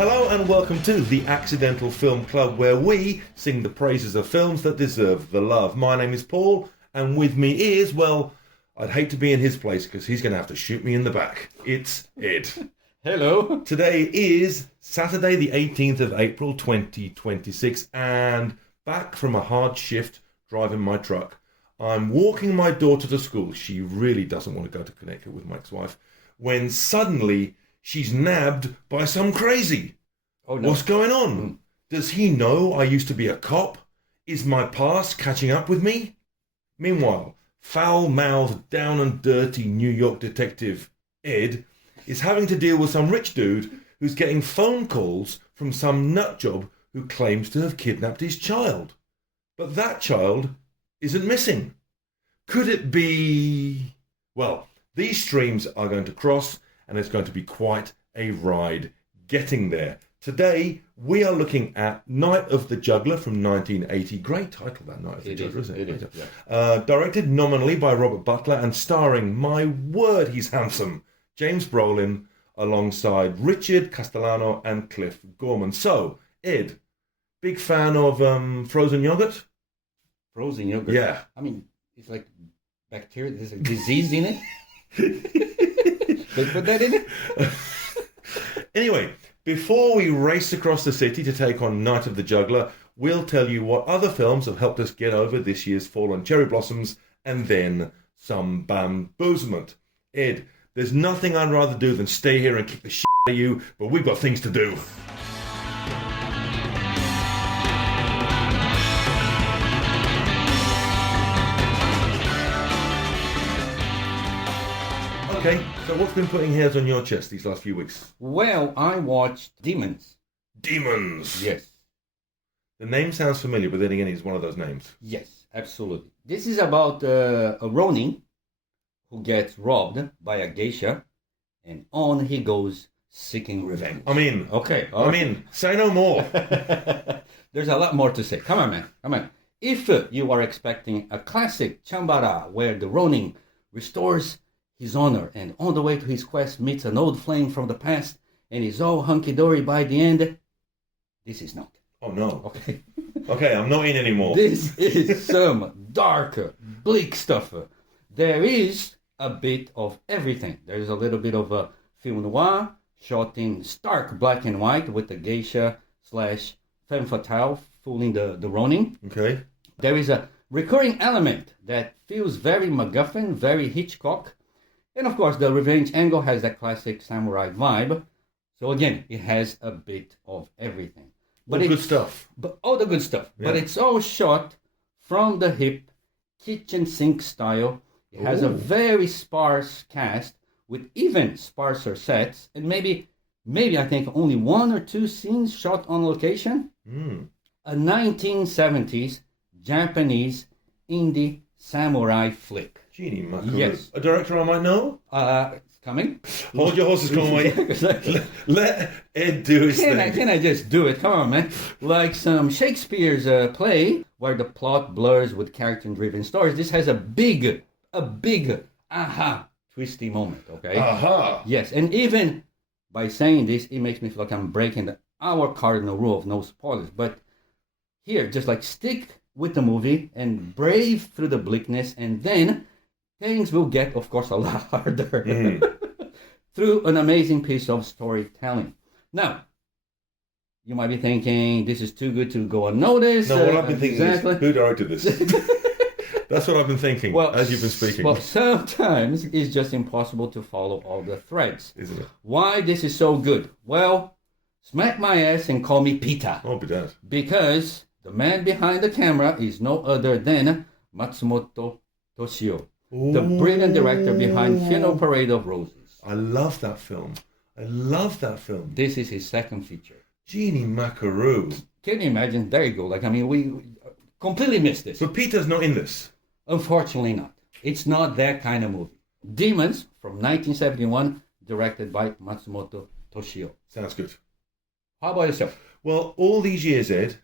Hello and welcome to the Accidental Film Club, where we sing the praises of films that deserve the love. My name is Paul, and with me is, well, I'd hate to be in his place because he's going to have to shoot me in the back. It's Ed. Hello. Today is Saturday the 18th of April 2026, and back from a hard shift driving my truck. I'm walking my daughter to school. She really doesn't want to go to Connecticut with my ex-wife, when suddenly she's nabbed by some crazy. Oh, no. What's going on? Does he know I used to be a cop? Is my past catching up with me? Meanwhile, foul-mouthed, down and dirty New York detective Ed is having to deal with some rich dude who's getting phone calls from some nutjob who claims to have kidnapped his child. But that child isn't missing. Could it be... Well, these streams are going to cross, and it's going to be quite a ride getting there. Today, we are looking at Night of the Juggler from 1980. Great title, that Night of the Juggler, isn't it? It is, yeah. Directed nominally by Robert Butler and starring, my word, he's handsome, James Brolin, alongside Richard Castellano and Cliff Gorman. So, Ed, big fan of frozen yogurt? Frozen yogurt? Yeah. I mean, it's like bacteria, there's a disease in it. They put that in it? Anyway, before we race across the city to take on Night of the Juggler, we'll tell you what other films have helped us get over this year's fallen cherry blossoms, and then some bamboozlement. Ed, there's nothing I'd rather do than stay here and kick the shit out of you, but we've got things to do. Okay, so what's been putting hairs on your chest these last few weeks? Well, I watched Demons. Demons! Yes. The name sounds familiar, but then again, it's one of those names. Yes, absolutely. This is about a Ronin who gets robbed by a geisha, and on he goes seeking revenge. I'm in. Okay. I'm in. Say no more. There's a lot more to say. Come on, man. Come on. If you are expecting a classic chambara where the Ronin restores his honor and on the way to his quest meets an old flame from the past and is all hunky-dory by the end, this is not. Oh no. Okay. Okay, I'm not in anymore. This is some darker, bleak stuff. There is a bit of everything. There's a little bit of a film noir shot in stark black and white with the geisha slash femme fatale fooling the Ronin. Okay. There is a recurring element that feels very MacGuffin, very Hitchcock. And of course, the revenge angle has that classic samurai vibe. So again, it has a bit of everything. But all good stuff. But all the good stuff. Yeah. But it's all shot from the hip, kitchen sink style. It has a very sparse cast with even sparser sets. And maybe I think only one or two scenes shot on location. A 1970s Japanese indie samurai flick. Genie Makaru. Yes. A director I might know? It's coming. Hold your horses, Conway. Exactly. Let Ed do his thing. Can I just do it? Come on, man. Like some Shakespeare's play where the plot blurs with character-driven stories. This has a big aha twisty moment, okay? Aha! Yes, and even by saying this, it makes me feel like I'm breaking our cardinal rule of no spoilers. But here, just like stick with the movie and brave through the bleakness, and then things will get, of course, a lot harder through an amazing piece of storytelling. Now, you might be thinking, this is too good to go unnoticed. No, what I've been thinking exactly. is, who directed this? That's what I've been thinking as you've been speaking. Well, sometimes it's just impossible to follow all the threads. Isn't it? Why this is so good? Well, smack my ass and call me Pita. I'll be damned. Because the man behind the camera is no other than Matsumoto Toshio, the brilliant director behind Funeral Parade of Roses. I love that film. This is his second feature. Genie Makaru. Can you imagine? There you go. We completely missed this. But Peter's not in this. Unfortunately not. It's not that kind of movie. Demons from 1971, directed by Matsumoto Toshio. Sounds good. How about yourself? Well, all these years, Ed,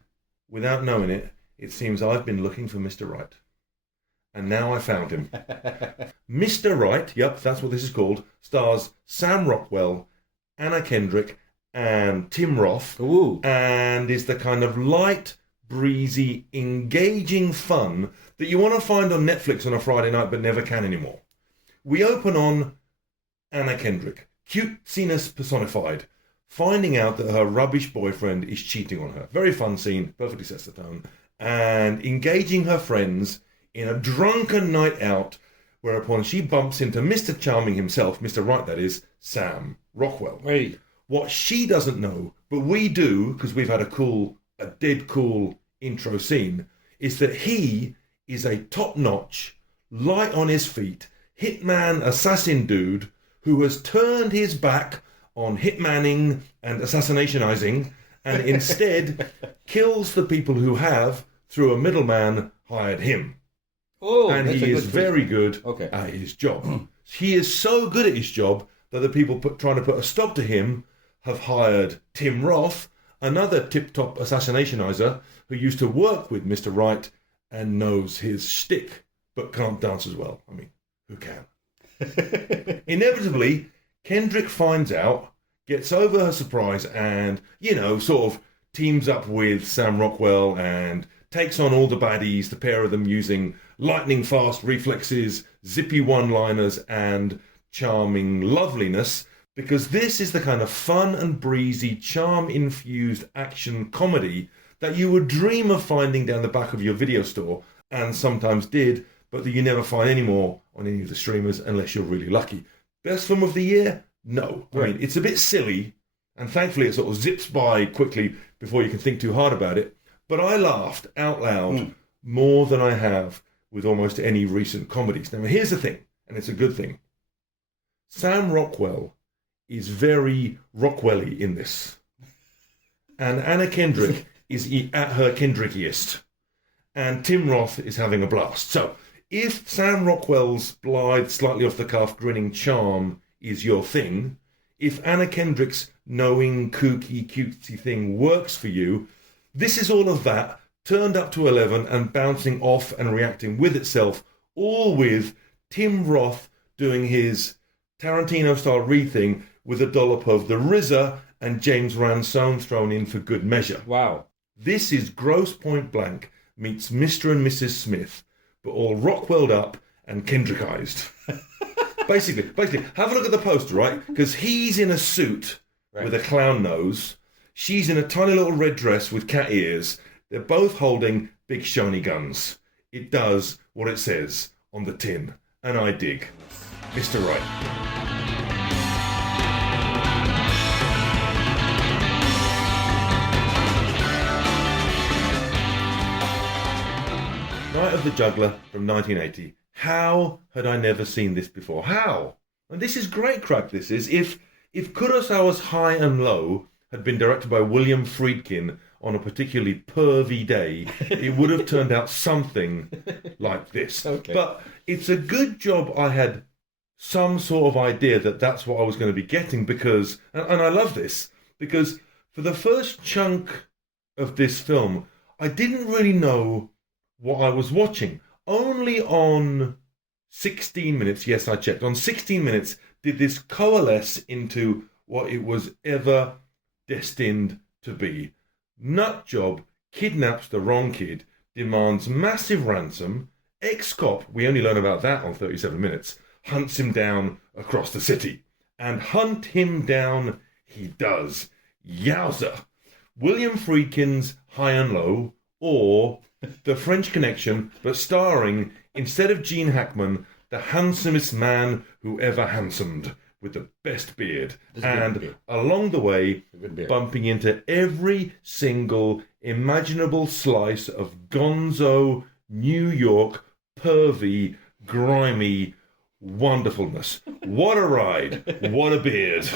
without knowing it, it seems I've been looking for Mr. Right. And now I found him. Mr. Right, yep, that's what this is called, stars Sam Rockwell, Anna Kendrick, and Tim Roth, Ooh. and is the kind of light, breezy, engaging fun that you want to find on Netflix on a Friday night but never can anymore. We open on Anna Kendrick, cutesiness personified, finding out that her rubbish boyfriend is cheating on her. Very fun scene, perfectly sets the tone. And engaging her friends in a drunken night out, whereupon she bumps into Mr. Charming himself, Mr. Right that is, Sam Rockwell. Hey. What she doesn't know, but we do, because we've had a dead cool intro scene, is that he is a top-notch, light on his feet, hitman assassin dude who has turned his back on hitmanning and assassinationizing and instead kills the people who have, through a middleman, hired him. Oh, And he is very good Okay. at his job. He is so good at his job that the people trying to put a stop to him have hired Tim Roth, another tip-top assassinationizer who used to work with Mr. Right and knows his shtick, but can't dance as well. I mean, who can? Inevitably, Kendrick finds out, gets over her surprise, and, sort of teams up with Sam Rockwell and takes on all the baddies, the pair of them using lightning-fast reflexes, zippy one-liners, and charming loveliness, because this is the kind of fun and breezy, charm-infused action comedy that you would dream of finding down the back of your video store, and sometimes did, but that you never find anymore on any of the streamers unless you're really lucky. Best film of the year? No. I mean, it's a bit silly, and thankfully it sort of zips by quickly before you can think too hard about it, but I laughed out loud more than I have with almost any recent comedies. Now, here's the thing, and it's a good thing. Sam Rockwell is very Rockwell-y in this. And Anna Kendrick is at her Kendrickiest. And Tim Roth is having a blast. So, if Sam Rockwell's blithe, slightly off-the-cuff, grinning charm is your thing, if Anna Kendrick's knowing, kooky, cutesy thing works for you, this is all of that, turned up to 11 and bouncing off and reacting with itself, all with Tim Roth doing his Tarantino-style Reed thing with a dollop of the RZA and James Ransone thrown in for good measure. Wow. This is Grosse Point Blank meets Mr. and Mrs. Smith, but all Rockwelled up and Kendrickized. basically, have a look at the poster, right? Because he's in a suit with a clown nose. She's in a tiny little red dress with cat ears. They're both holding big shiny guns. It does what it says on the tin. And I dig. Mr. Right. Night of the Juggler from 1980. How had I never seen this before? How? And this is great crack, this is. If Kurosawa's High and Low had been directed by William Friedkin on a particularly pervy day, it would have turned out something like this. Okay. But it's a good job I had some sort of idea that that's what I was going to be getting, because, and I love this, because for the first chunk of this film, I didn't really know what I was watching. Only on 16 minutes, yes, I checked, on 16 minutes did this coalesce into what it was ever destined to be. Nutjob kidnaps the wrong kid, demands massive ransom, ex-cop, we only learn about that on 37 minutes, hunts him down across the city. And hunt him down he does. Yowza! William Friedkin's High and Low, or The French Connection, but starring, instead of Gene Hackman, the handsomest man who ever handsomed, with the best beard. And along the way, bumping into every single imaginable slice of gonzo, New York, pervy, grimy wonderfulness. What a ride. What a beard.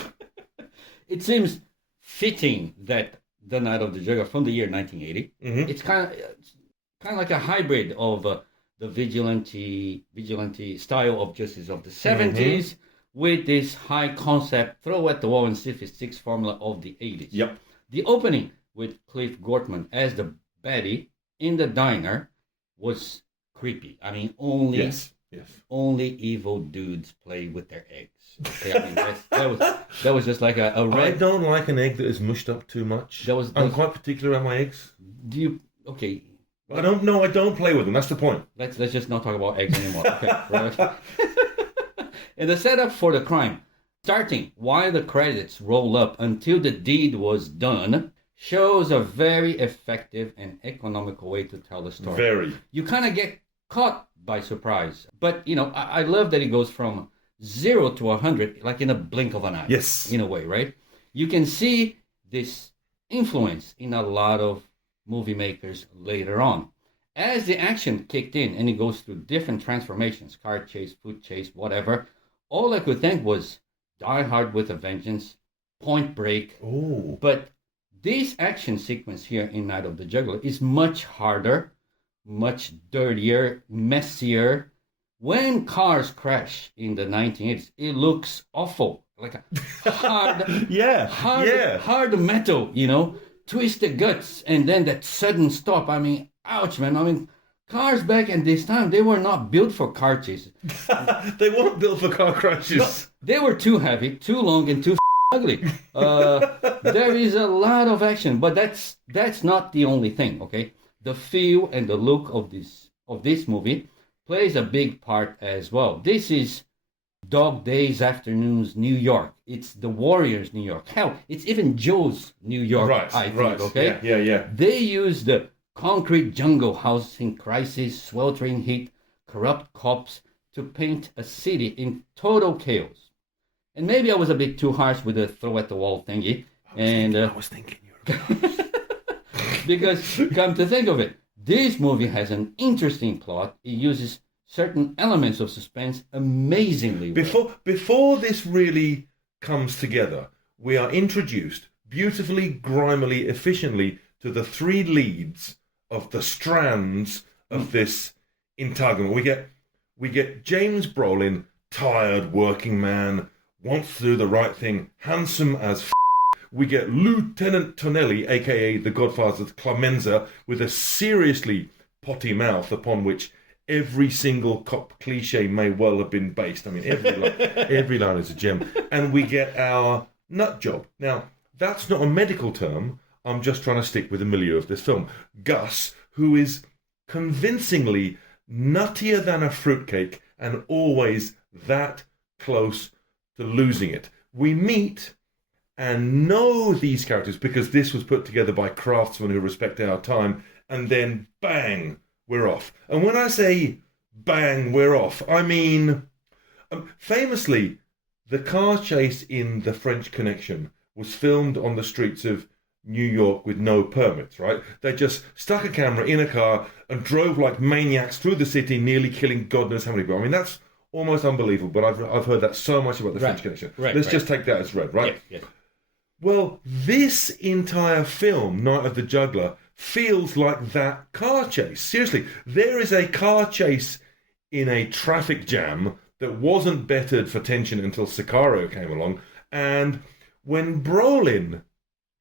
It seems fitting that The Night of the Juggler from the year 1980. Mm-hmm. It's kind of like a hybrid of the vigilante style of justice of the 70s with this high concept, throw at the wall and see if it sticks formula of the 80s. Yep. The opening with Cliff Gortman as the baddie in the diner was creepy. I mean, only Yes. Only evil dudes play with their eggs. Okay, I mean that was just like a I red. don't like an egg that is mushed up too much. I'm quite particular about my eggs. Do you? Okay. I don't know. I don't play with them. That's the point. Let's just not talk about eggs anymore. Okay. Right. And the setup for the crime, starting while the credits roll up until the deed was done, shows a very effective and economical way to tell the story. Very. You kind of get caught by surprise, but I love that it goes from 0 to 100 like in a blink of an eye. Yes. In a way, right? You can see this influence in a lot of movie makers later on. As the action kicked in and it goes through different transformations, car chase, foot chase, whatever, all I could think was Die Hard with a Vengeance, Point Break. Oh. But this action sequence here in Night of the Juggler is much harder, much dirtier, messier. When cars crash in the 1980s, it looks awful. Like a hard, hard metal, twisted guts, and then that sudden stop. I mean, ouch, man. I mean, cars back in this time, they were not built for car chases. They weren't built for car crashes. No, they were too heavy, too long, and too ugly. There is a lot of action, but that's not the only thing, okay? The feel and the look of this movie plays a big part as well. This is Dog Days Afternoons New York. It's the Warriors New York. Hell, it's even Joe's New York, I think, okay? Yeah. They use the concrete jungle housing crisis, sweltering heat, corrupt cops to paint a city in total chaos. And maybe I was a bit too harsh with the throw at the wall thingy. I was thinking you were because come to think of it, this movie has an interesting plot. It uses certain elements of suspense amazingly well. Before this really comes together, we are introduced beautifully, grimily, efficiently to the three leads of the strands of this entanglement. We get James Brolin, tired working man, wants to do the right thing, handsome as We get Lieutenant Tonelli, aka the Godfather of Clemenza, with a seriously potty mouth upon which every single cop cliche may well have been based. I mean, every line is a gem. And we get our nut job. Now, that's not a medical term. I'm just trying to stick with the milieu of this film. Gus, who is convincingly nuttier than a fruitcake and always that close to losing it. We meet and know these characters because this was put together by craftsmen who respect our time, and then bang, we're off. And when I say bang, we're off, I mean, famously, the car chase in The French Connection was filmed on the streets of New York with no permits, right? They just stuck a camera in a car and drove like maniacs through the city, nearly killing God knows how many people. I mean, that's almost unbelievable, but I've heard that so much about The French Connection. Let's just take that as read, right? Yes. Well, this entire film, Night of the Juggler, feels like that car chase. Seriously, there is a car chase in a traffic jam that wasn't bettered for tension until Sicario came along. And when Brolin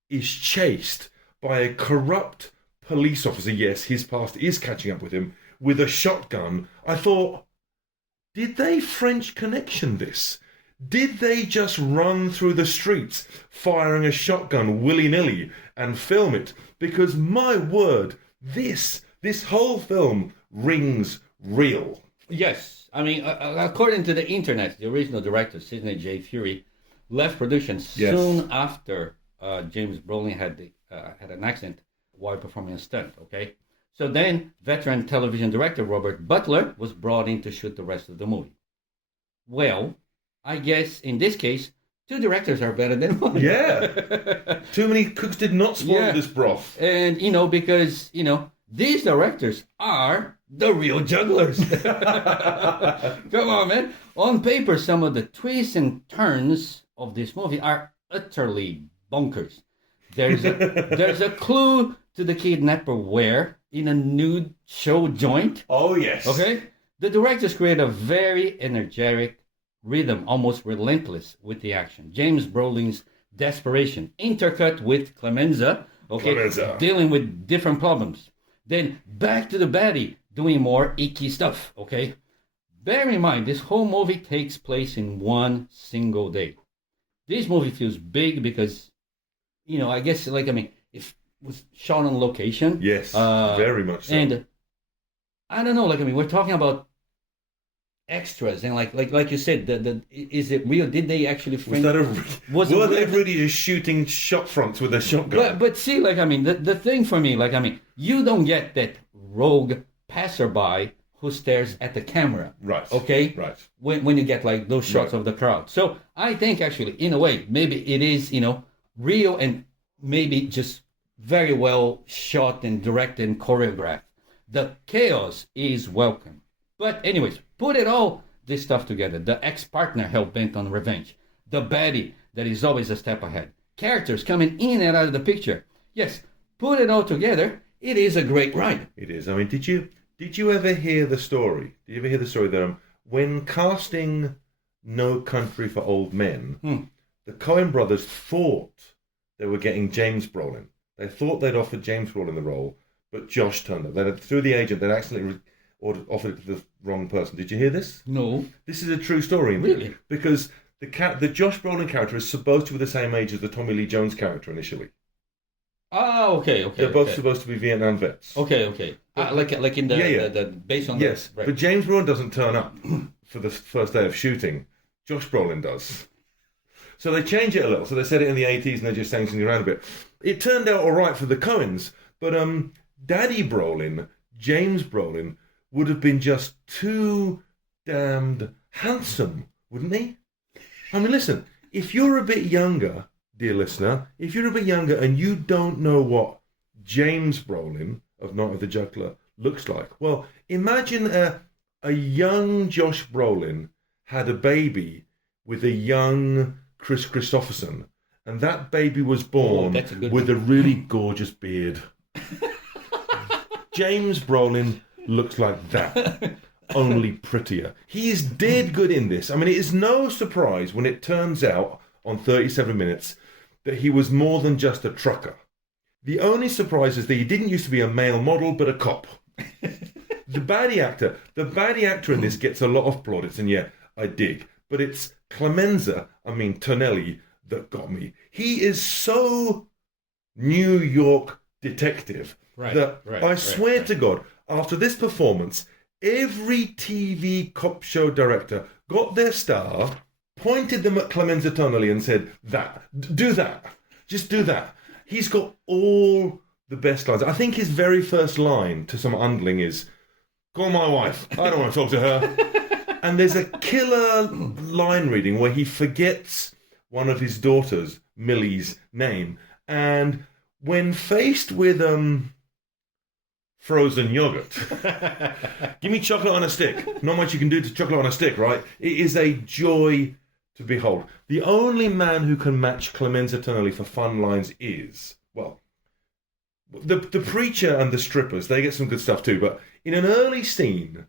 is chased by a corrupt police officer, yes, his past is catching up with him, with a shotgun, I thought, did they French Connection this? Did they just run through the streets firing a shotgun willy-nilly and film it? Because my word, this whole film rings real. Yes. I mean, according to the internet, the original director, Sidney J. Furie, left production soon after James Brolin had an accident while performing a stunt, okay? So then, veteran television director Robert Butler was brought in to shoot the rest of the movie. Well, I guess in this case, two directors are better than one. Yeah. Too many cooks did not spoil this broth. And, because, these directors are the real jugglers. Come on, man. On paper, some of the twists and turns of this movie are utterly bonkers. There's a clue to the kidnapper where in a nude show joint. Oh, yes. Okay? The directors create a very energetic rhythm, almost relentless with the action. James Brolin's desperation, intercut with Clemenza, dealing with different problems. Then back to the baddie, doing more icky stuff, okay? bear in mind, this whole movie takes place in one single day. This movie feels big because, I guess, it was shot on location. Yes, very much so. And I don't know, we're talking about extras and like you said, is it real? Did they actually film? Were they really just shooting shot fronts with a shotgun? But see, the thing for me, you don't get that rogue passerby who stares at the camera. Right. Okay? Right. When you get those shots of the crowd. So I think actually, in a way, maybe it is, real and maybe just very well shot and directed and choreographed. The chaos is welcome. But anyways, put this stuff together. The ex-partner hell-bent on revenge. The baddie that is always a step ahead. Characters coming in and out of the picture. Yes, put it all together. It is a great ride. It is. I mean, did you ever hear the story? Did you ever hear the story that when casting No Country for Old Men, the Coen brothers thought they were getting James Brolin. They thought they'd offered James Brolin the role, but Josh turned up. Through the agent, they'd accidentally offered it to the wrong person. Did you hear this? No. This is a true story. Really? Because the Josh Brolin character is supposed to be the same age as the Tommy Lee Jones character initially. Oh, okay. They're both supposed to be Vietnam vets. Okay. Like in the based on yes, right. But James Brolin doesn't turn up for the first day of shooting. Josh Brolin does. So they change it a little. So they said it in the 80s and they're just changing it around a bit. It turned out all right for the Coens, but Daddy Brolin, James Brolin, would have been just too damned handsome, wouldn't he? I mean, listen, if you're a bit younger, dear listener, if you're a bit younger and you don't know what James Brolin of Night of the Juggler looks like, well, imagine a young Josh Brolin had a baby with a young Chris Christopherson, and that baby was born with a really gorgeous beard. James Brolin looks like that, only prettier. He is dead good in this. I mean, it is no surprise when it turns out on 37 Minutes that he was more than just a trucker. The only surprise is that he didn't used to be a male model, but a cop. The baddie actor in this gets a lot of plaudits, and yeah, I dig. But it's Tonelli, that got me. He is so New York detective that I swear to God, after this performance, every TV cop show director got their star, pointed them at Clemenza Tonelli and said, do that. Just do that. He's got all the best lines. I think his very first line to some underling is, call my wife. I don't want to talk to her. And there's a killer line reading where he forgets one of his daughters, Millie's name. And when faced with frozen yogurt, give me chocolate on a stick. Not much you can do to chocolate on a stick, right? It is a joy to behold. The only man who can match Clemenza Tonelli for fun lines is, well, the preacher and the strippers. They get some good stuff too. But in an early scene,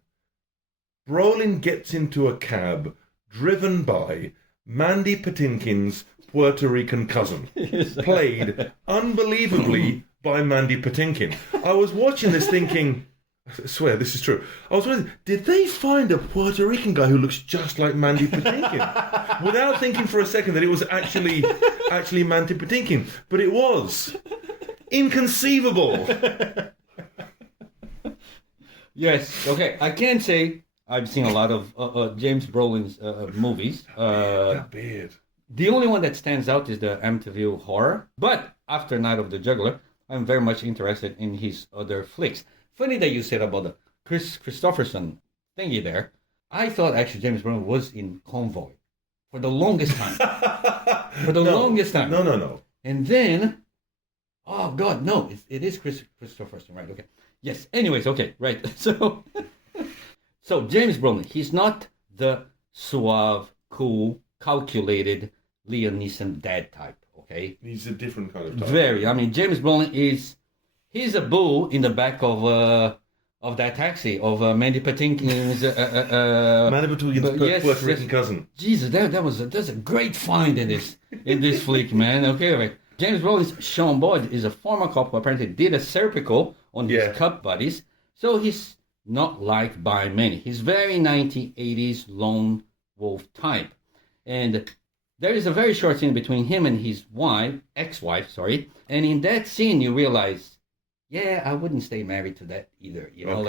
Brolin gets into a cab driven by Mandy Patinkin's Puerto Rican cousin, played unbelievably by Mandy Patinkin. I was watching this thinking, I swear this is true. I was wondering, did they find a Puerto Rican guy who looks just like Mandy Patinkin? Without thinking for a second that it was actually Mandy Patinkin. But it was. Inconceivable. Yes, okay. I can say I've seen a lot of James Brolin's movies. That beard. The only one that stands out is the Amityville Horror. But after Night of the Juggler, I'm very much interested in his other flicks. Funny that you said about the Chris Christopherson thingy there. I thought actually James Brolin was in Convoy for the longest time. Longest time. No. And then, oh God, no, it is Chris Christopherson, right? Okay. Yes. Anyways, okay, right. So James Brolin, he's not the suave, cool, calculated Liam Neeson dad type. Okay. He's a different kind of type. Very. I mean, James Brolin he's a bull in the back of that taxi of Mandy Patinkin's Mandy Patinkin's Puerto Rican cousin. Jesus, that's a great find in this flick, man. Okay, right. James Brolin's Sean Boyd is a former cop who apparently did a Serpico on his cop buddies. So he's not liked by many. He's very 1980s lone wolf type. And there is a very short scene between him and his ex-wife, sorry. And in that scene, you realize, yeah, I wouldn't stay married to that either. You know,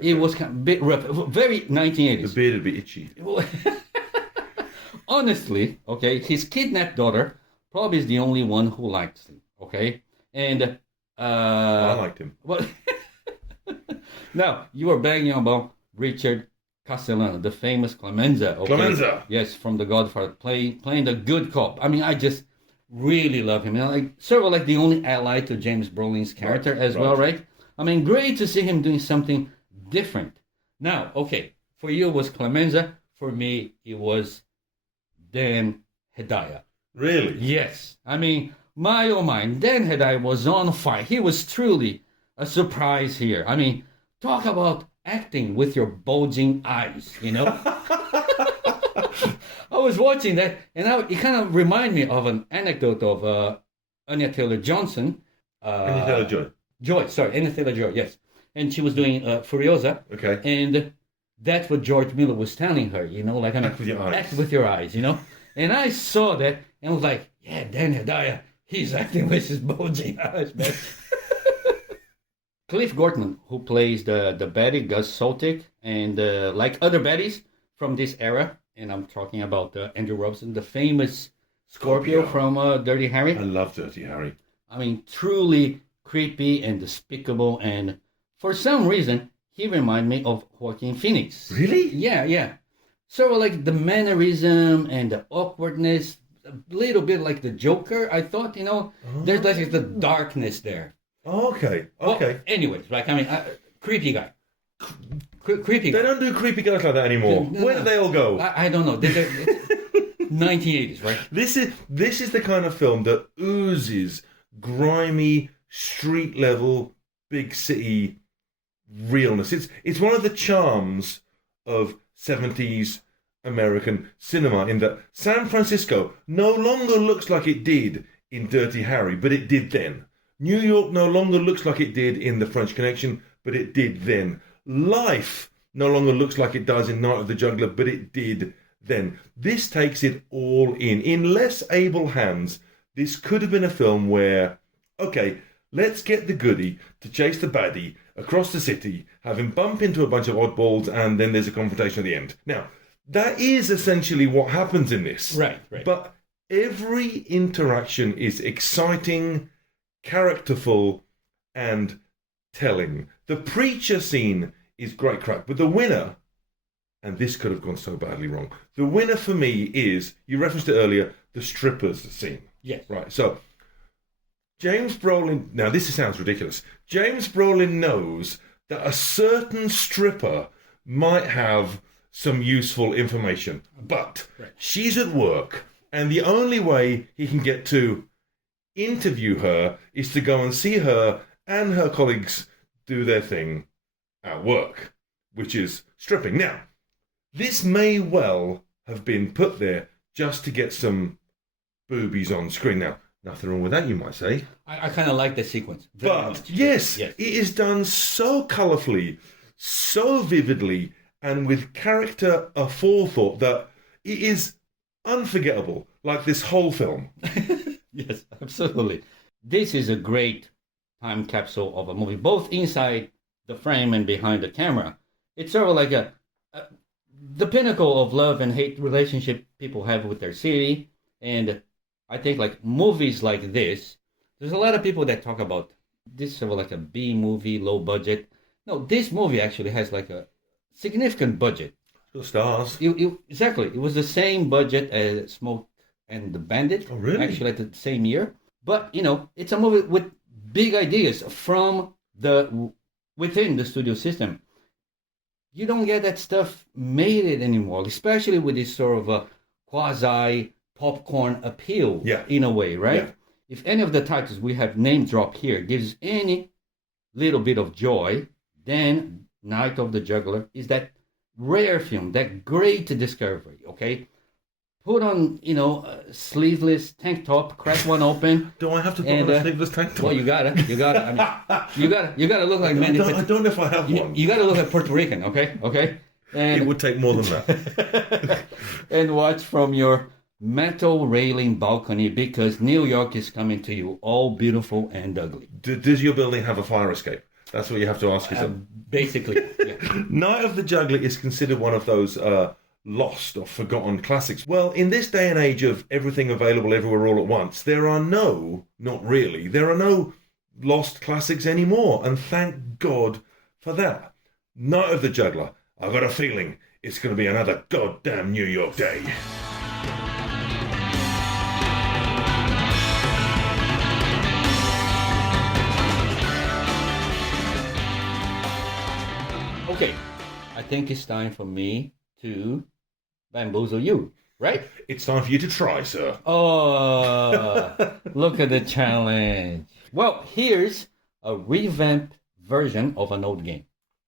it was kind of a bit rough, very 1980s. The beard would be itchy. Honestly, okay, his kidnapped daughter probably is the only one who likes him, okay? And I liked him. Well, now, you were banging about Richard Castellano, the famous Clemenza. Okay? Clemenza! Yes, from The Godfather, playing the good cop. I mean, I just really love him. You know, like, sort of like the only ally to James Brolin's character as well, right? I mean, great to see him doing something different. Now, okay, for you it was Clemenza. For me, it was Dan Hedaya. Really? Yes. I mean, my oh my, Dan Hedaya was on fire. He was truly a surprise here. I mean, talk about acting with your bulging eyes, you know? I was watching that, and it kind of reminded me of an anecdote of Anya Taylor-Johnson. Anya Taylor-Joy. Anya Taylor-Joy, yes. And she was doing Furiosa. Okay. And that's what George Miller was telling her, you know? Like, I mean, act with your eyes. Act with your eyes, you know? And I saw that, and was like, yeah, Dan Hedaya, he's acting with his bulging eyes, man. Cliff Gortman, who plays the baddie, Gus Soltic, and like other baddies from this era, and I'm talking about Andrew Robinson, the famous Scorpio from Dirty Harry. I love Dirty Harry. I mean, truly creepy and despicable, and for some reason, he reminded me of Joaquin Phoenix. Really? Yeah. Sort of like the mannerism and the awkwardness, a little bit like the Joker, I thought, you know, there's like the darkness there. Okay. Well, anyways, like, I mean, creepy guy. Creepy guy. They don't do creepy guys like that anymore. Where do they all go? I don't know. 1980s, right? This is the kind of film that oozes grimy, street level, big city realness. It's one of the charms of 70s American cinema in that San Francisco no longer looks like it did in Dirty Harry, but it did then. New York no longer looks like it did in The French Connection, but it did then. Life no longer looks like it does in Night of the Juggler, but it did then. This takes it all in. In less able hands, this could have been a film where, okay, let's get the goodie to chase the baddie across the city, have him bump into a bunch of oddballs, and then there's a confrontation at the end. Now, that is essentially what happens in this. Right. But every interaction is exciting, characterful, and telling. The preacher scene is great crack, but the winner, and this could have gone so badly wrong, the winner for me is, you referenced it earlier, the strippers scene. Yes. Right, so James Brolin, now this sounds ridiculous, James Brolin knows that a certain stripper might have some useful information, but she's at work, and the only way he can get to interview her is to go and see her and her colleagues do their thing at work, which is stripping. Now, this may well have been put there just to get some boobies on screen. Now, nothing wrong with that, you might say. I kind of like the sequence. But, yes, it is done so colourfully, so vividly, and with character aforethought that it is unforgettable, like this whole film. Yes, absolutely. This is a great time capsule of a movie, both inside the frame and behind the camera. It's sort of like the pinnacle of love and hate relationship people have with their city. And I think like movies like this, there's a lot of people that talk about this sort of like a B movie, low budget. No, this movie actually has like a significant budget. The stars. Exactly. It was the same budget as Smoke and the Bandit. Oh, really? Actually, at the same year. But, you know, it's a movie with big ideas from within the studio system. You don't get that stuff made it anymore, especially with this sort of a quasi-popcorn appeal in a way, right? Yeah. If any of the titles we have name dropped here gives any little bit of joy, then Night of the Juggler is that rare film, that great discovery, okay? put on, a sleeveless tank top, crack one open. Do I have to put And, on a sleeveless tank top? Well, you gotta. I mean, you gotta look like Manny. I don't know if I have one. You gotta look like Puerto Rican, okay? Okay. And It would take more than that. and watch from your metal railing balcony because New York is coming to you, all beautiful and ugly. Does your building have a fire escape? That's what you have to ask yourself. Basically, yeah. Night of the Juggler is considered one of those lost or forgotten classics. Well, in this day and age of everything available everywhere all at once, there are not really, there are no lost classics anymore. And thank God for that. Night of the Juggler. I've got a feeling it's going to be another goddamn New York day. Okay, I think it's time for me to bamboozle you, right? It's time for you to try, sir. Oh, look at the challenge. Well, here's a revamped version of an old game.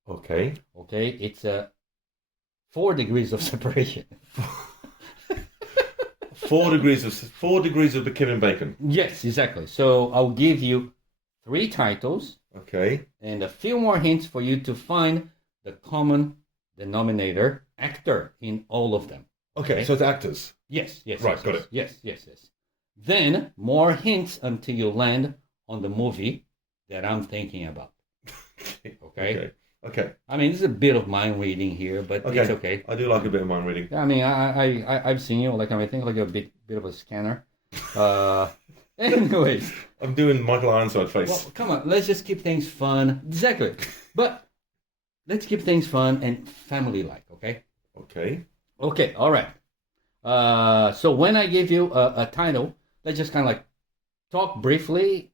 Okay. Okay, it's a 4 degrees of separation. 4 degrees of the Kevin Bacon. Yes, exactly. So I'll give you 3 titles Okay. and a few more hints for you to find the common denominator actor in all of them. Okay, so it's actors. Yes. Right, got it. Yes. Then more hints until you land on the movie that I'm thinking about. Okay. I mean, it's a bit of mind reading here, but it's okay. I do like a bit of mind reading. I mean, I've seen you. Like, I think like a bit of a scanner. Anyways, I'm doing Michael Ironside face. well, come on, let's just keep things fun. Exactly. But let's keep things fun and family-like, okay? Okay, all right. So when I give you a title, let's just kind of like talk briefly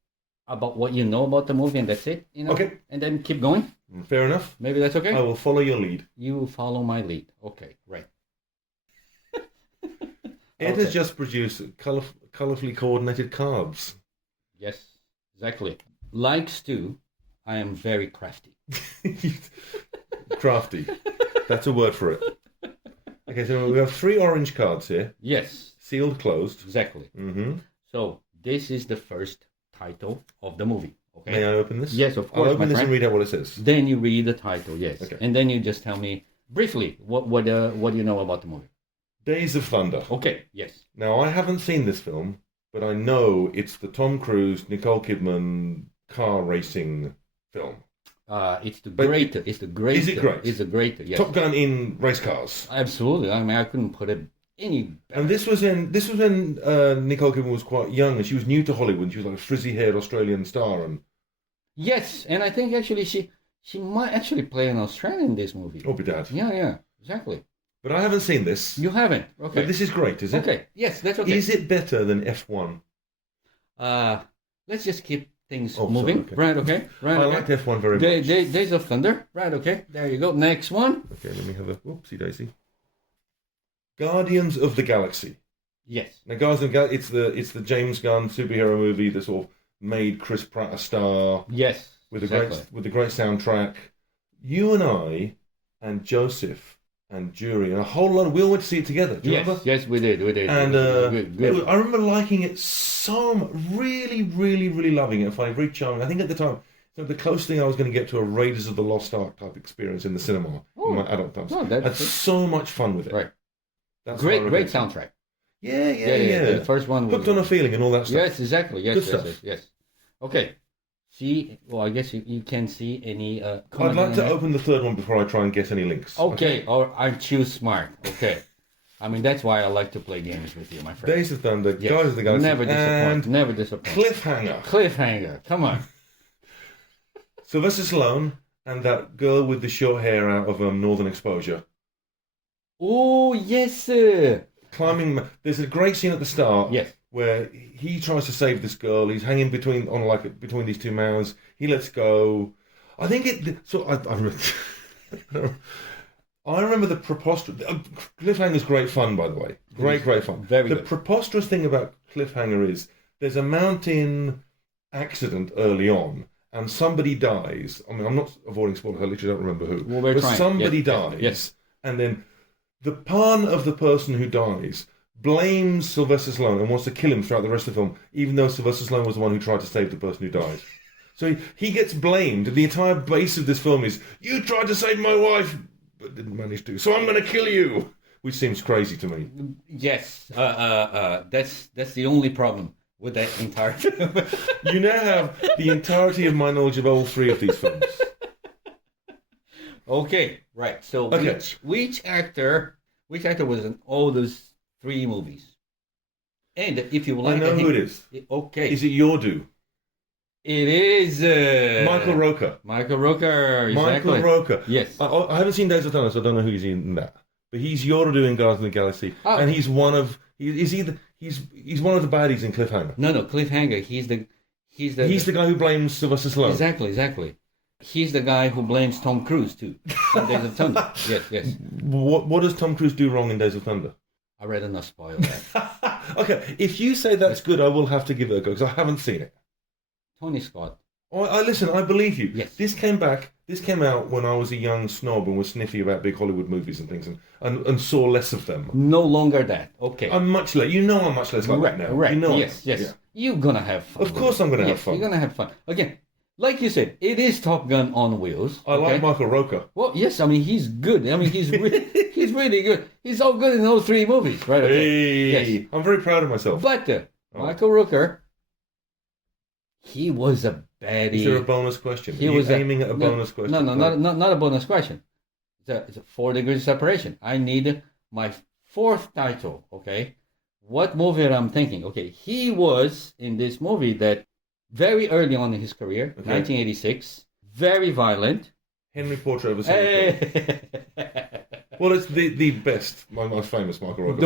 about what you know about the movie, and that's it, Okay. And then keep going. Fair enough. Maybe that's okay? I will follow your lead. You follow my lead. Okay, right. Ed has just produced colourfully coordinated carbs. Yes, exactly. Like Stu, I am very crafty. Crafty. That's a word for it. Okay, so we have 3 orange cards here. Yes, Sealed, closed. exactly. Mm-hmm. So this is the first title of the movie. Okay. May I open this? Yes, of I'll course, open my this friend. and read out what it says. Then you read the title, yes, Okay. and then you just tell me briefly what you know about the movie. Days of Thunder. Okay. Yes. Now, I haven't seen this film, but I know it's the Tom Cruise, Nicole Kidman car racing film. It's the greater. It's the greater. Is it great? It's the greater. Yes. Top Gun in race cars. Absolutely. I mean, I couldn't put it any better. And this was when Nicole Kidman was quite young, and she was new to Hollywood. She was like a frizzy-haired Australian star, and Yes, and I think actually she might actually play an Australian in this movie. oh, be dad. Yeah, exactly. But I haven't seen this. You haven't. Okay. But this is great, is it? Okay. Yes, that's okay. Is it better than F1? Let's just keep things Oh, moving. sorry, okay. Right. Okay. Right. I okay. liked F1 very much. Days of Thunder. Right. Okay. There you go. Next one. Okay, let me have a whoopsie daisy. Guardians of the Galaxy. Yes. Now, Guardians of the Galaxy, it's the James Gunn superhero movie that sort of made Chris Pratt a star Yes. with exactly. the great soundtrack. You and I and Joseph and Jury and a whole lot of we all went to see it together. Do you remember? Yes, we did. And good. I remember liking it so much, really, really, really loving it. I find it very charming. I think at the time, the closest thing I was going to get to a Raiders of the Lost Ark type experience in the cinema in my adult times. Oh, I had so much fun with it. Right. That's Great soundtrack. Yeah. The first one was Hooked on a Feeling and all that stuff. Yes, exactly. Good stuff. Yes. Okay. See, well, I guess you can see any. I'd like to open the third one before I try and get any links. Okay, or aren't you smart? Okay. I mean, that's why I like to play games with you, my friend. Days of Thunder, Yes. Guardians of the Galaxy, Never disappoint. and Never disappoint. Cliffhanger. Come on. Sylvester Stallone and that girl with the short hair out of Northern Exposure. Oh, yes, sir. Climbing. There's a great scene at the start. Yes. Where he tries to save this girl. He's hanging between these two mounds. He lets go. I think it. So I remember the preposterous. Cliffhanger's great fun, by the way. Great fun. Very the good. preposterous thing about Cliffhanger is there's a mountain accident early on, and somebody dies. I mean, I'm not avoiding spoilers. I literally don't remember who. Well, we're but trying. somebody Yes, dies. yes. And then the pun of the person who dies blames Sylvester Stallone and wants to kill him throughout the rest of the film, even though Sylvester Stallone was the one who tried to save the person who died. So he gets blamed. The entire base of this film is, you tried to save my wife, but didn't manage to, so I'm going to kill you. Which seems crazy to me. Yes, that's the only problem with that entire film. You now have the entirety of my knowledge of all three of these films. Okay, right. So Okay. which actor was in all those three movies? And if you would I like, know who it is. Okay, Is it Yordu? it is Michael Rooker. Michael Rooker. Exactly. Michael Rooker. Yes. I haven't seen Days of Thunder, so I don't know who he's in that. But he's Yordu in Guardians of the Galaxy, Oh. and he's one of he's one of the baddies in Cliffhanger. No, Cliffhanger. He's the guy who blames Sylvester Stallone. exactly. He's the guy who blames Tom Cruise too. In Days of Thunder. Yes. What does Tom Cruise do wrong in Days of Thunder? I rather not spoil that. Okay, if you say that's good, I will have to give it a go because I haven't seen it. Tony Scott. I listen. I believe you. Yes. This came out when I was a young snob and was sniffy about big Hollywood movies and things, and saw less of them. No longer that. Okay. I'm much less. You know, I'm much less like that now. Right. You know Yes. Yeah. You're gonna have fun. Of course, I'm going to have Yes, fun. you're gonna have fun. Again, like you said, it is Top Gun on wheels. I like Michael Rooker. Well, yes. I mean, he's good. I mean, he's he's really good. He's all good in those three movies, right? Okay. Hey, Yes. I'm very proud of myself. But Michael Rooker, he was a baddie. Is there a bonus question? He Are you was aiming at a bonus question? No, not a bonus question. It's a 4 degrees separation. I need my fourth title. Okay, what movie am I thinking? Okay, he was in this movie that very early on in his career, Okay. 1986, very violent. Henry Portrait of a Serial Killer. Well, it's the best, my most famous Michael Rooker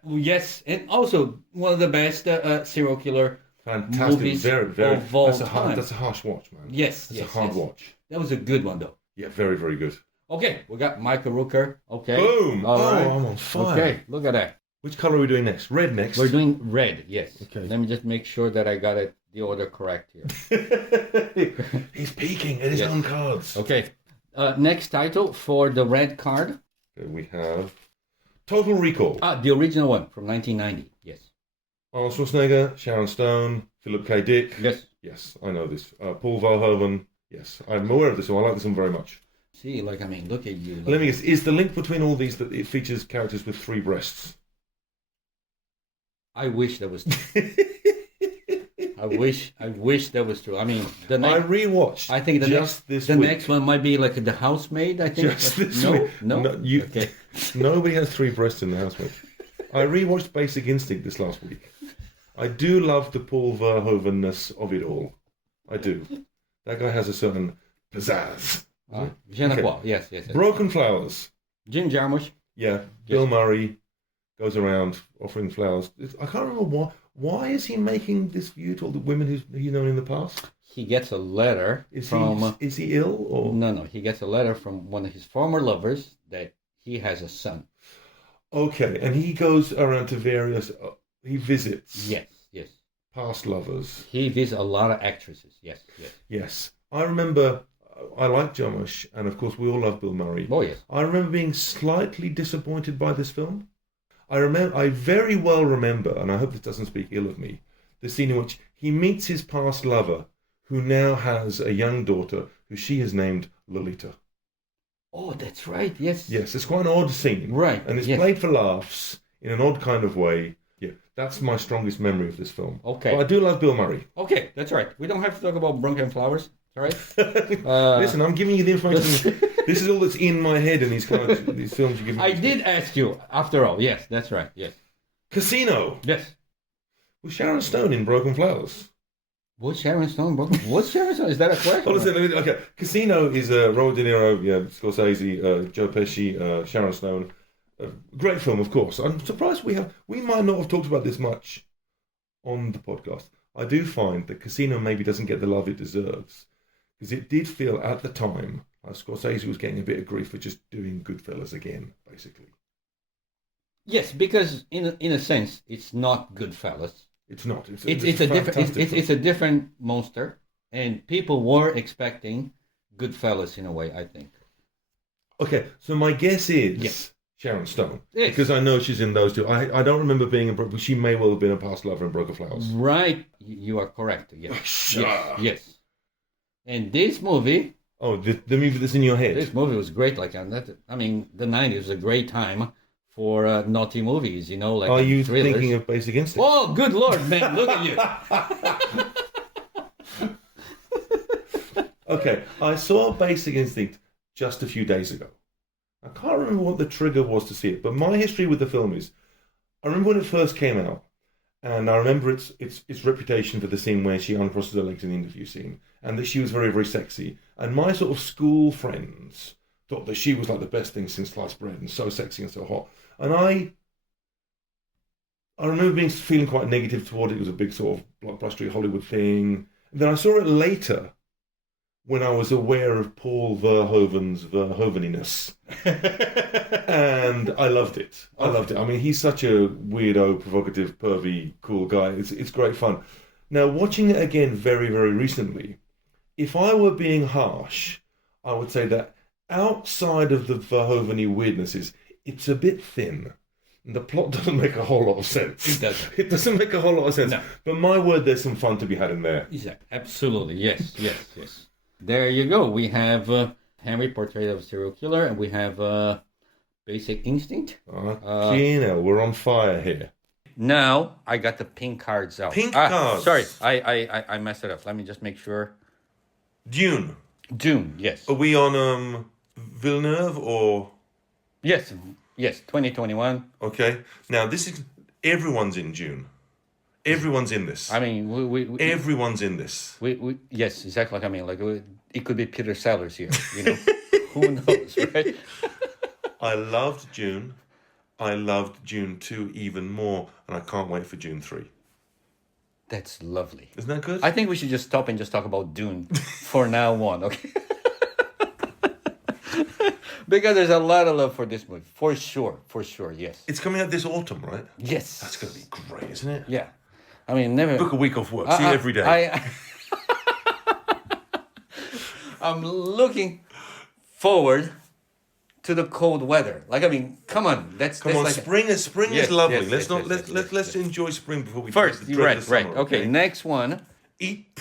film. Yes, and also one of the best serial killer Fantastic, movies very, very. of all That's time. a harsh watch, man. Yes, That's yes, a hard yes. watch. That was a good one, though. Yeah, very, very good. Okay, we got Michael Rooker. Okay. Boom! All right. I'm on fire. Okay, look at that. Which color are we doing next? Red next. We're doing red, yes. Okay. Let me just make sure that I got the order correct here. He's peeking at his Yes. own cards. Okay. Next title for the red card. Okay, we have Total Recall. The original one from 1990. Yes. Arnold Schwarzenegger, Sharon Stone, Philip K. Dick. Yes. Yes, I know this. Paul Verhoeven. Yes, I'm aware of this one. I like this one very much. See, like, I mean, look at you. Let me guess, is the link between all these that it features characters with 3 breasts? I wish that was true. I wish that was true. I mean, the I next, rewatched I think the just next, this the week. next one might be like the housemaid. I think. Just this no, week. no, Okay. Nobody has 3 breasts in the housemate. I rewatched Basic Instinct this last week. I do love the Paul Verhoeven-ness of it all. I do. That guy has a certain pizzazz. Je ne Okay. crois. Yes. Broken Flowers. Jim Jarmusch. Yeah, Bill Murray goes around offering flowers. I can't remember why is he making this view to all the women he's known in the past? He gets a letter Is from. he ill or No. He gets a letter from one of his former lovers that he has a son. Okay, and he goes around to various. He visits Yes. past lovers. He visits a lot of actresses. Yes. Yes, I remember. I like Jarmusch, and of course we all love Bill Murray. Oh yes. I remember being slightly disappointed by this film. I very well remember, and I hope this doesn't speak ill of me, the scene in which he meets his past lover, who now has a young daughter, who she has named Lolita. Oh, that's right. Yes. Yes, it's quite an odd scene. Right. And it's yes. played for laughs in an odd kind of way. Yeah, that's my strongest memory of this film. Okay. But I do love Bill Murray. Okay, that's right. We don't have to talk about Broken Flowers. All right. Listen, I'm giving you the information. This is all that's in my head in these kind of these films you give me. I did ask you, after all. Yes, that's right. Yes. Casino. Yes. Was Sharon Stone in Broken Flowers? What's Sharon Stone? What's Sharon Stone? Is that a question? Oh, listen, okay. Casino is Robert De Niro, Scorsese, Joe Pesci, Sharon Stone. Great film, of course. I'm surprised we might not have talked about this much on the podcast. I do find that Casino maybe doesn't get the love it deserves, because it did feel at the time like Scorsese was getting a bit of grief for just doing Goodfellas again, basically. Yes, because in a sense, it's not Goodfellas. It's not. It's a different. It's a different monster, and people were expecting Goodfellas in a way. I think. Okay, so my guess is Yes. Sharon Stone. Yes. Because I know she's in those two. I don't remember being in, she may well have been a past lover in Broken Flowers. Right, you are correct. Yes, Sure. yes. And this movie, Oh, the movie that's in your head. this movie was great. Like, I mean, the '90s was a great time for naughty movies. You know, like Are you thrillers. thinking of Basic Instinct? Oh, good Lord, man! Look at you. Okay, I saw Basic Instinct just a few days ago. I can't remember what the trigger was to see it, but my history with the film is, I remember when it first came out, and I remember its reputation for the scene where she uncrosses her legs in the interview scene, and that she was very, very sexy. And my sort of school friends thought that she was like the best thing since sliced bread, and so sexy and so hot. And I remember feeling quite negative toward it. It was a big sort of blockbustery Hollywood thing. And then I saw it later, when I was aware of Paul Verhoeven's Verhoeveniness. And I loved it. I loved it. I mean, he's such a weirdo, provocative, pervy, cool guy. It's great fun. Now, watching it again very, very recently, if I were being harsh, I would say that outside of the Verhoeven-y weirdnesses, it's a bit thin. And the plot doesn't make a whole lot of sense. It doesn't. It doesn't make a whole lot of sense. No. But my word, there's some fun to be had in there. Exactly. Absolutely. Yes. Yes. Yes. There you go. We have Henry, Portrait of a Serial Killer, and we have Basic Instinct. Gino, we're on fire here. Now I got the pink cards out. Pink cards. Sorry, I messed it up. Let me just make sure. Dune. Dune. Yes. Are we on Villeneuve or? Yes. Yes. 2021. Okay. Now this is everyone's in Dune. Everyone's in this. I mean, we Everyone's in this. we yes, exactly. Like, I mean, like it could be Peter Sellers here. You know, who knows, right? I loved Dune. I loved Dune 2 even more, and I can't wait for Dune 3. That's lovely. Isn't that good? I think we should just stop and just talk about Dune for now on, okay? Because there's a lot of love for this movie, for sure, yes. It's coming out this autumn, right? Yes. That's going to be great, isn't it? Yeah. I mean, never... Book a week off work. See you every day. I'm looking forward to the cold weather. Like, I mean, come on. Come on, like spring is Yes, lovely. yes, Let's enjoy spring before we First, dread you're right, the summer, right. Okay, next one. Eat,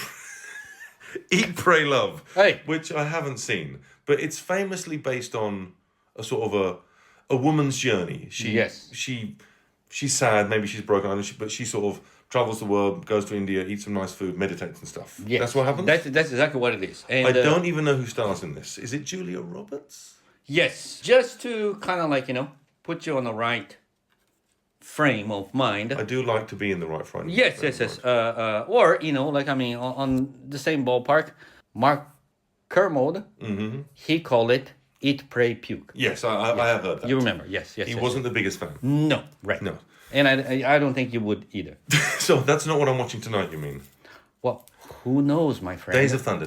Pray, Love. Hey. Which I haven't seen, but it's famously based on a sort of a woman's journey. She's sad, maybe she's broken, but she sort of travels the world, goes to India, eats some nice food, meditates and stuff. Yes. That's what happens? That's exactly what it is. And I don't even know who stars in this. Is it Julia Roberts? yes, just to kind of like, put you on the right frame of mind. I do like to be in the right frame. Yes. Or, like, I mean, on the same ballpark, Mark Kermode, he called it Eat, Pray, Puke. Yes, I have heard that. You remember, yes. He wasn't the biggest fan. No, right. No. And I don't think you would either. So that's not what I'm watching tonight, you mean? Well, who knows, my friend? Days of Thunder.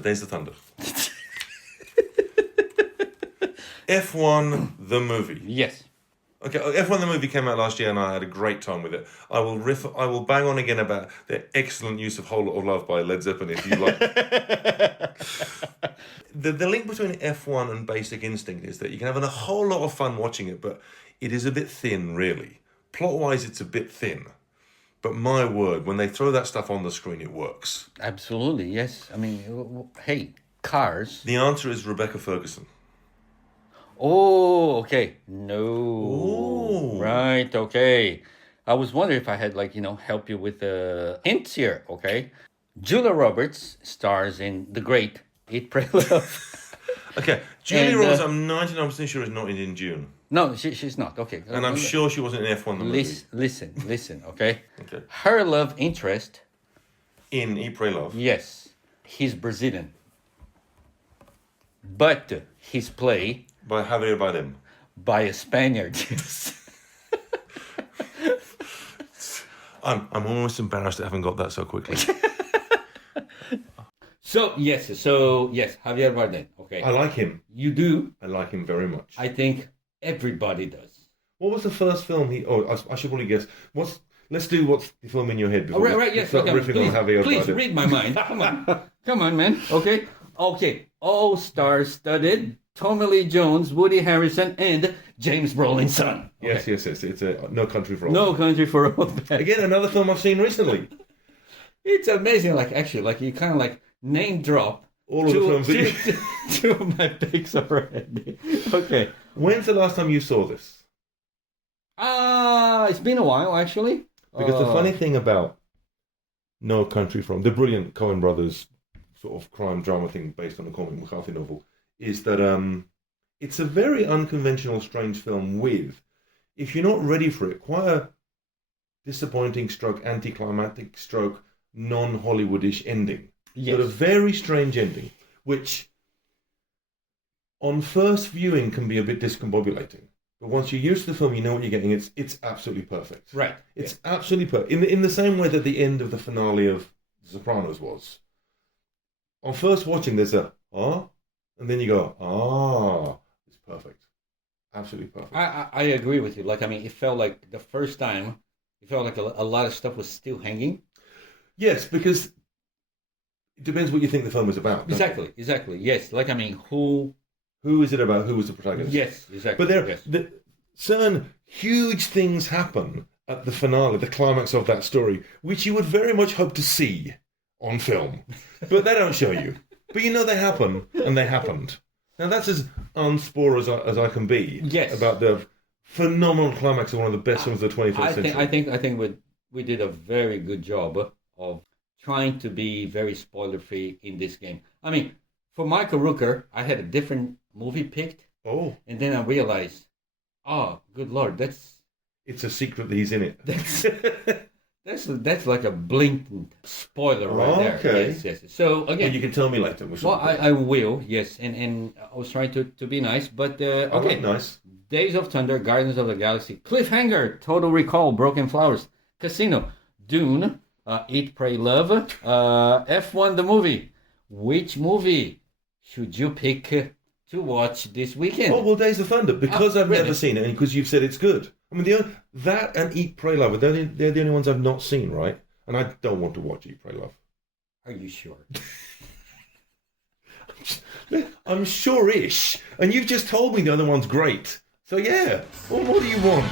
F1 the movie. Yes. Okay, F1 the movie came out last year and I had a great time with it. I will bang on again about the excellent use of Whole Lot of Love by Led Zeppelin if you like. The link between F1 and Basic Instinct is that you can have a whole lot of fun watching it, but it is a bit thin, really. Plot-wise, it's a bit thin. But my word, when they throw that stuff on the screen, it works. Absolutely, yes. I mean, hey, cars. The answer is Rebecca Ferguson. Oh, okay. No. Ooh. Right, okay. I was wondering if I had, help you with the hints here, okay? Julia Roberts stars in The Great Eat, Pray, Love. Okay, Julia Roberts, I'm 99% sure is not in June. No, she's not, okay. And I'm sure she wasn't in F1 the movie. Listen, okay? Okay. Her love interest... In Eat, Pray, Love. Yes, he's Brazilian. But he's played... By Javier Bardem. By a Spaniard, yes. I'm almost embarrassed I haven't got that so quickly. So yes, Javier Bardem. Okay. I like him. You do? I like him very much. I think everybody does. What was the first film he... Oh, I should probably guess. Let's do what's the film in your head before Right, yes. start Okay. riffing on Javier Please Bardem. read my mind. Come on, man. Okay. All star-studded Tommy Lee Jones, Woody Harrelson, and James Brolin's son. Yes. It's a No Country for Old No Men. Country for Old Men. Again, another film I've seen recently. It's amazing. Like actually, like you kind of like name drop All of the films that you... two of my picks already. Okay. When's the last time you saw this? It's been a while actually. Because the funny thing about No Country for Old Men, the brilliant Coen Brothers sort of crime drama thing based on a Cormac McCarthy novel, is that it's a very unconventional, strange film with, if you're not ready for it, quite a disappointing stroke, anticlimactic stroke, non-Hollywoodish ending. Yes. But a very strange ending, which on first viewing can be a bit discombobulating. But once you're used to the film, you know what you're getting. It's absolutely perfect. Right. It's absolutely perfect. In the same way that the end of the finale of The Sopranos was. On first watching, there's a, and then you go, it's perfect. Absolutely perfect. I agree with you. Like, I mean, it felt like the first time, it felt like a lot of stuff was still hanging. Yes, because it depends what you think the film is about. Exactly. Yes. Like, I mean, who is it about? Who was the protagonist? Yes, exactly. But certain huge things happen at the finale, the climax of that story, which you would very much hope to see on film. But they don't show you. But you know they happen, and they happened. Now that's as unspore as I can be. Yes. About the phenomenal climax of one of the best films of the 21st century. I think we did a very good job of trying to be very spoiler free in this game. I mean, for Michael Rooker, I had a different movie picked. Oh. And then I realized, good Lord, it's a secret that he's in it. That's like a blatant spoiler right there. Okay. Yes. So again, well, you can tell me later. I will. Yes, and I was trying to be nice, but okay. Nice. Days of Thunder, Guardians of the Galaxy, Cliffhanger, Total Recall, Broken Flowers, Casino, Dune, Eat, Pray, Love, F1 the movie. Which movie should you pick to watch this weekend? Oh, well, Days of Thunder, because I've really? never seen it and because you've said it's good. I mean, that and Eat, Pray, Love, they're the only ones I've not seen, right? And I don't want to watch Eat, Pray, Love. Are you sure? I'm sure-ish. And you've just told me the other one's great. So, yeah, what more do you want?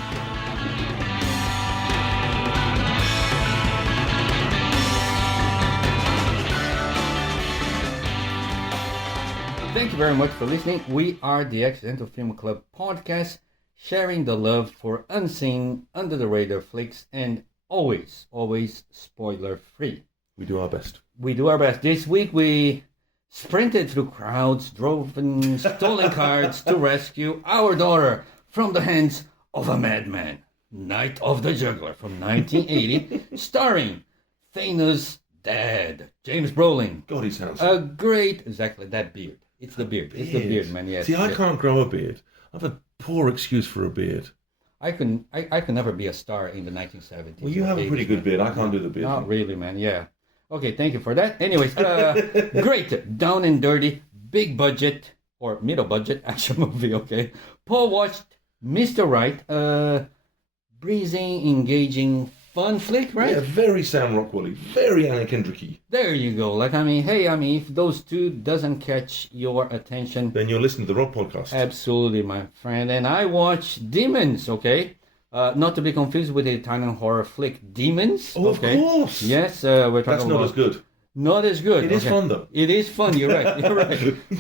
Thank you very much for listening. We are the Accidental Film Club podcast, sharing the love for unseen, under-the-radar flicks, and always spoiler-free. We do our best. This week we sprinted through crowds, drove in stolen carts to rescue our daughter from the hands of a madman. Night of the Juggler from 1980, starring Thanos' dad, James Brolin. God, he sounds... Exactly, that beard. It's the beard. It's the beard, man. Yes. See, I can't grow a beard. I have a poor excuse for a beard. I could never be a star in the 1970s. Well, you have a pretty good beard. I can't do the beard. Not really, man. Yeah. Okay, thank you for that. Anyways, great, down and dirty, big budget or middle budget action movie. Okay, Paul watched Mr. Right, breezy, engaging, fun flick, right? Yeah, very Sam Rockwell-y, very Anna Kendrick-y. There you go. Like, I mean, if those two doesn't catch your attention, then you'll listen to the Rob podcast. Absolutely, my friend. And I watched Demons. Okay. Not to be confused with the Italian horror flick Demons. Oh, okay? Of course. Yes, we're talking That's not as good. Not as good. It is fun, though. It is fun, you're right.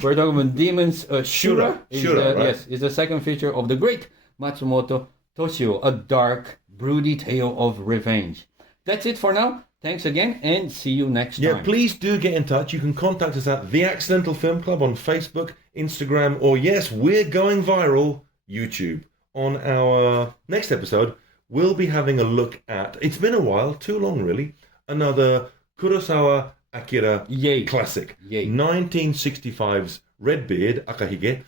We're talking about Demons. Shura. Right? Yes, is the second feature of the great Matsumoto Toshio, a dark, broody tale of revenge. That's it for now. Thanks again, and see you next time. Yeah, please do get in touch. You can contact us at The Accidental Film Club on Facebook, Instagram, or yes, we're going viral, YouTube. On our next episode, we'll be having a look at, it's been a while, too long really, another Kurosawa Akira classic. 1965's Redbeard, Akahige.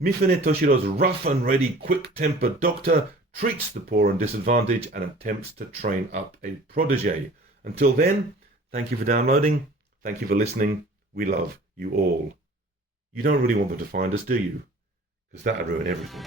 Mifune Toshiro's rough and ready, quick-tempered doctor treats the poor and disadvantaged and attempts to train up a protege. Until then, thank you for downloading. Thank you for listening. We love you all. You don't really want them to find us, do you? Because that would ruin everything.